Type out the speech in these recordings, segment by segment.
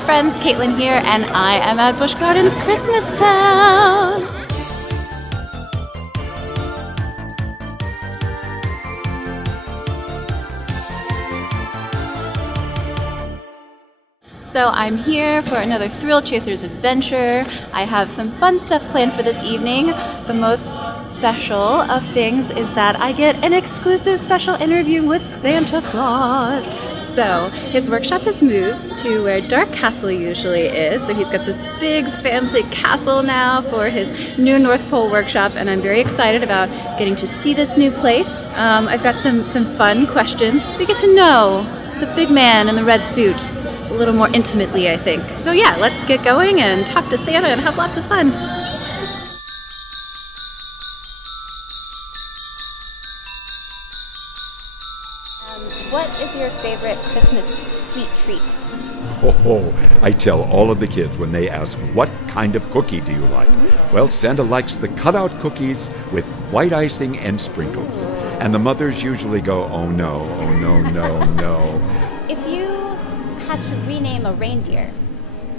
Hi friends, Kaitlyn here, and I am at Busch Gardens Christmas Town. So I'm here for another Thrill Chasers adventure. I have some fun stuff planned for this evening. The most special of things is that I get an exclusive special interview with Santa Claus. So his workshop has moved to where DarKastle usually is. So he's got this big fancy castle now for his new North Pole workshop, and I'm very excited about getting to see this new place. I've got some fun questions. We get to know the big man in the red suit a little more intimately, I think. So yeah, let's get going and talk to Santa and have lots of fun. What is your favorite Christmas sweet treat? Oh, I tell all of the kids when they ask, what kind of cookie do you like? Well, Santa likes the cutout cookies with white icing and sprinkles. And the mothers usually go, oh no, no. If you had to rename a reindeer,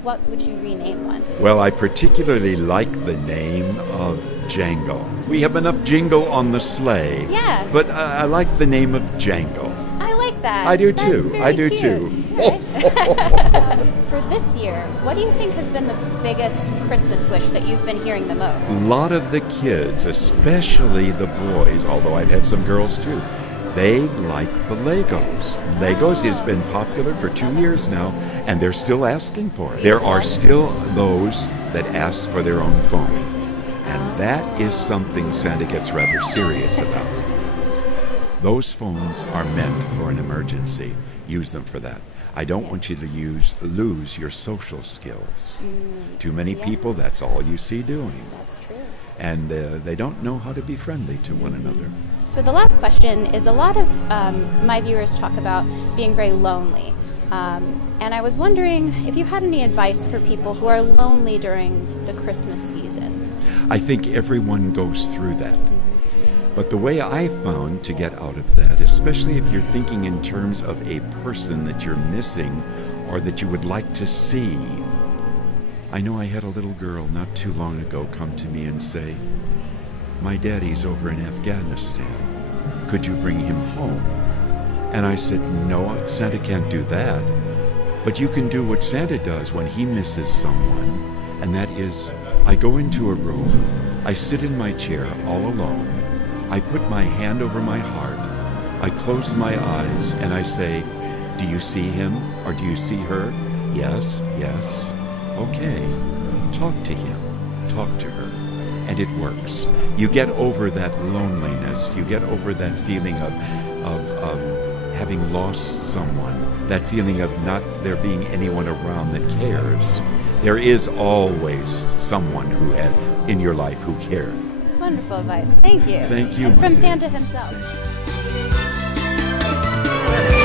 what would you rename one? Well, I particularly like the name of Jingle. We have enough jingle on the sleigh. Yeah. But I like the name of Jangle. I like that. I do too. I do too. For this year, what do you think has been the biggest Christmas wish that you've been hearing the most? A lot of the kids, especially the boys, although I've had some girls too, they like the Legos. Legos has been popular for 2 years now, and they're still asking for it. There are still those that ask for their own phone, and that is something Santa gets rather serious about. Those phones are meant for an emergency. Use them for that. I don't want you to lose your social skills. Too many people, that's all you see doing. That's true. And they don't know how to be friendly to one another. So the last question is, a lot of my viewers talk about being very lonely. And I was wondering if you had any advice for people who are lonely during the Christmas season. I think everyone goes through that. But the way I found to get out of that, especially if you're thinking in terms of a person that you're missing or that you would like to see. I know I had a little girl not too long ago come to me and say, my daddy's over in Afghanistan. Could you bring him home? And I said, no, Santa can't do that. But you can do what Santa does when he misses someone, and that is, I go into a room, I sit in my chair all alone, I put my hand over my heart, I close my eyes, and I say, do you see him or do you see her? Yes, yes. Okay. Talk to him. Talk to her. And it works. You get over that loneliness. You get over that feeling of having lost someone, that feeling of not there being anyone around that cares. There is always someone who in your life who cares. That's wonderful advice. Thank you. Thank you. And from Santa himself.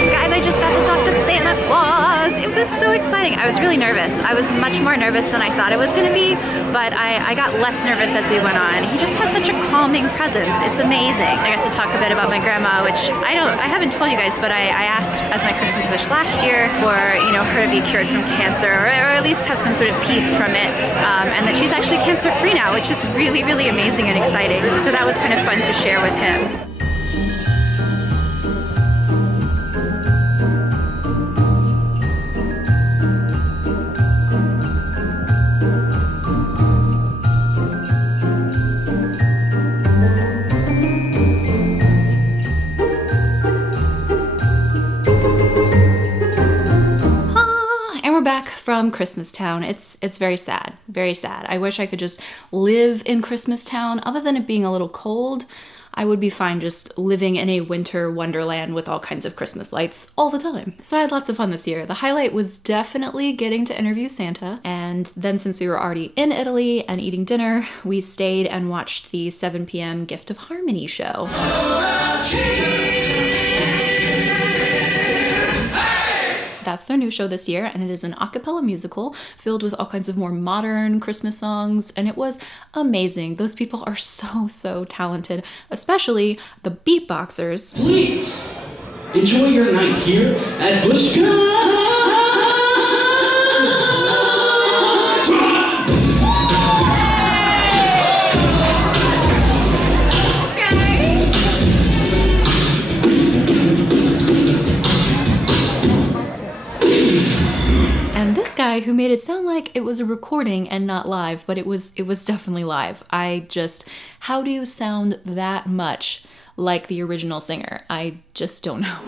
Guys, I just got to talk to Santa Claus. It was so exciting. I was really nervous. I was much more nervous than I thought it was going to be, but I got less nervous as we went on. He just has such a calming presence. It's amazing. I got to talk a bit about my grandma, which I haven't told you guys, but I asked as my Christmas wish last year for, her to be cured from cancer, or at least have some sort of peace from it, and that she's actually cancer-free now, which is really, really amazing and exciting. So that was kind of fun to share with him. From Christmas Town. It's very sad, very sad. I wish I could just live in Christmas Town. Other than it being a little cold, I would be fine just living in a winter wonderland with all kinds of Christmas lights all the time. So I had lots of fun this year. The highlight was definitely getting to interview Santa, and then since we were already in Italy and eating dinner, we stayed and watched the 7 p.m. Gift of Harmony show. That's their new show this year, and it is an acapella musical filled with all kinds of more modern Christmas songs, and it was amazing. Those people are so talented, especially the beatboxers. Please enjoy your night here at Busch. guy who made it sound like it was a recording and not live, but it was definitely live. How do you sound that much like the original singer? I just don't know.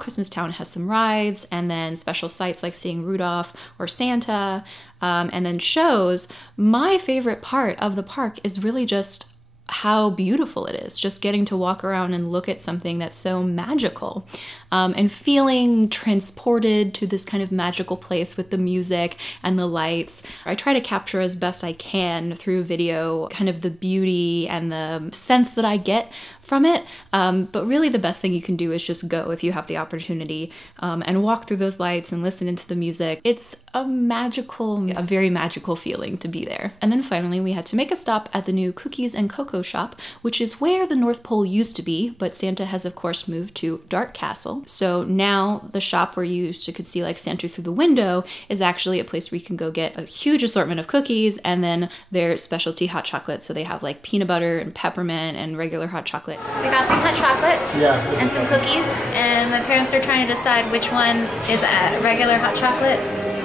Christmastown has some rides and then special sights like seeing Rudolph or Santa, and then shows. My favorite part of the park is really just how beautiful it is, just getting to walk around and look at something that's so magical, and feeling transported to this kind of magical place with the music and the lights. I try to capture as best I can through video kind of the beauty and the sense that I get from it, but really the best thing you can do is just go if you have the opportunity, and walk through those lights and listen into the music. It's a very magical feeling to be there. And then finally we had to make a stop at the new Cookies and Cocoa shop, which is where the North Pole used to be, but Santa has of course moved to DarKastle. So now the shop where you could see like Santa through the window is actually a place where you can go get a huge assortment of cookies and then their specialty hot chocolate. So they have like peanut butter and peppermint and regular hot chocolate. We got some hot chocolate and some cookies, and my parents are trying to decide which one is regular hot chocolate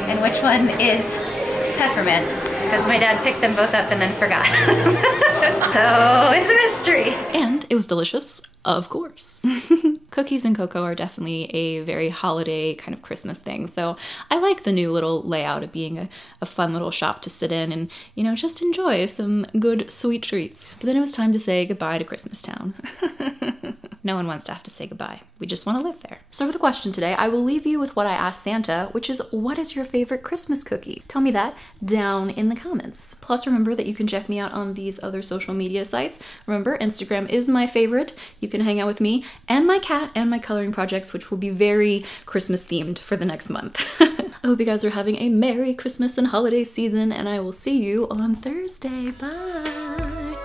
and which one is peppermint, because my dad picked them both up and then forgot. So it's a mystery. And it was delicious, of course. Cookies and cocoa are definitely a very holiday kind of Christmas thing. So I like the new little layout of being a fun little shop to sit in and, you know, just enjoy some good sweet treats. But then it was time to say goodbye to Christmastown. No one wants to have to say goodbye. We just want to live there. So for the question today, I will leave you with what I asked Santa, which is, what is your favorite Christmas cookie? Tell me that down in the comments. Plus remember that you can check me out on these other social media sites. Remember, Instagram is my favorite. You can hang out with me and my cat and my coloring projects, which will be very Christmas themed for the next month. I hope you guys are having a Merry Christmas and holiday season, and I will see you on Thursday. Bye.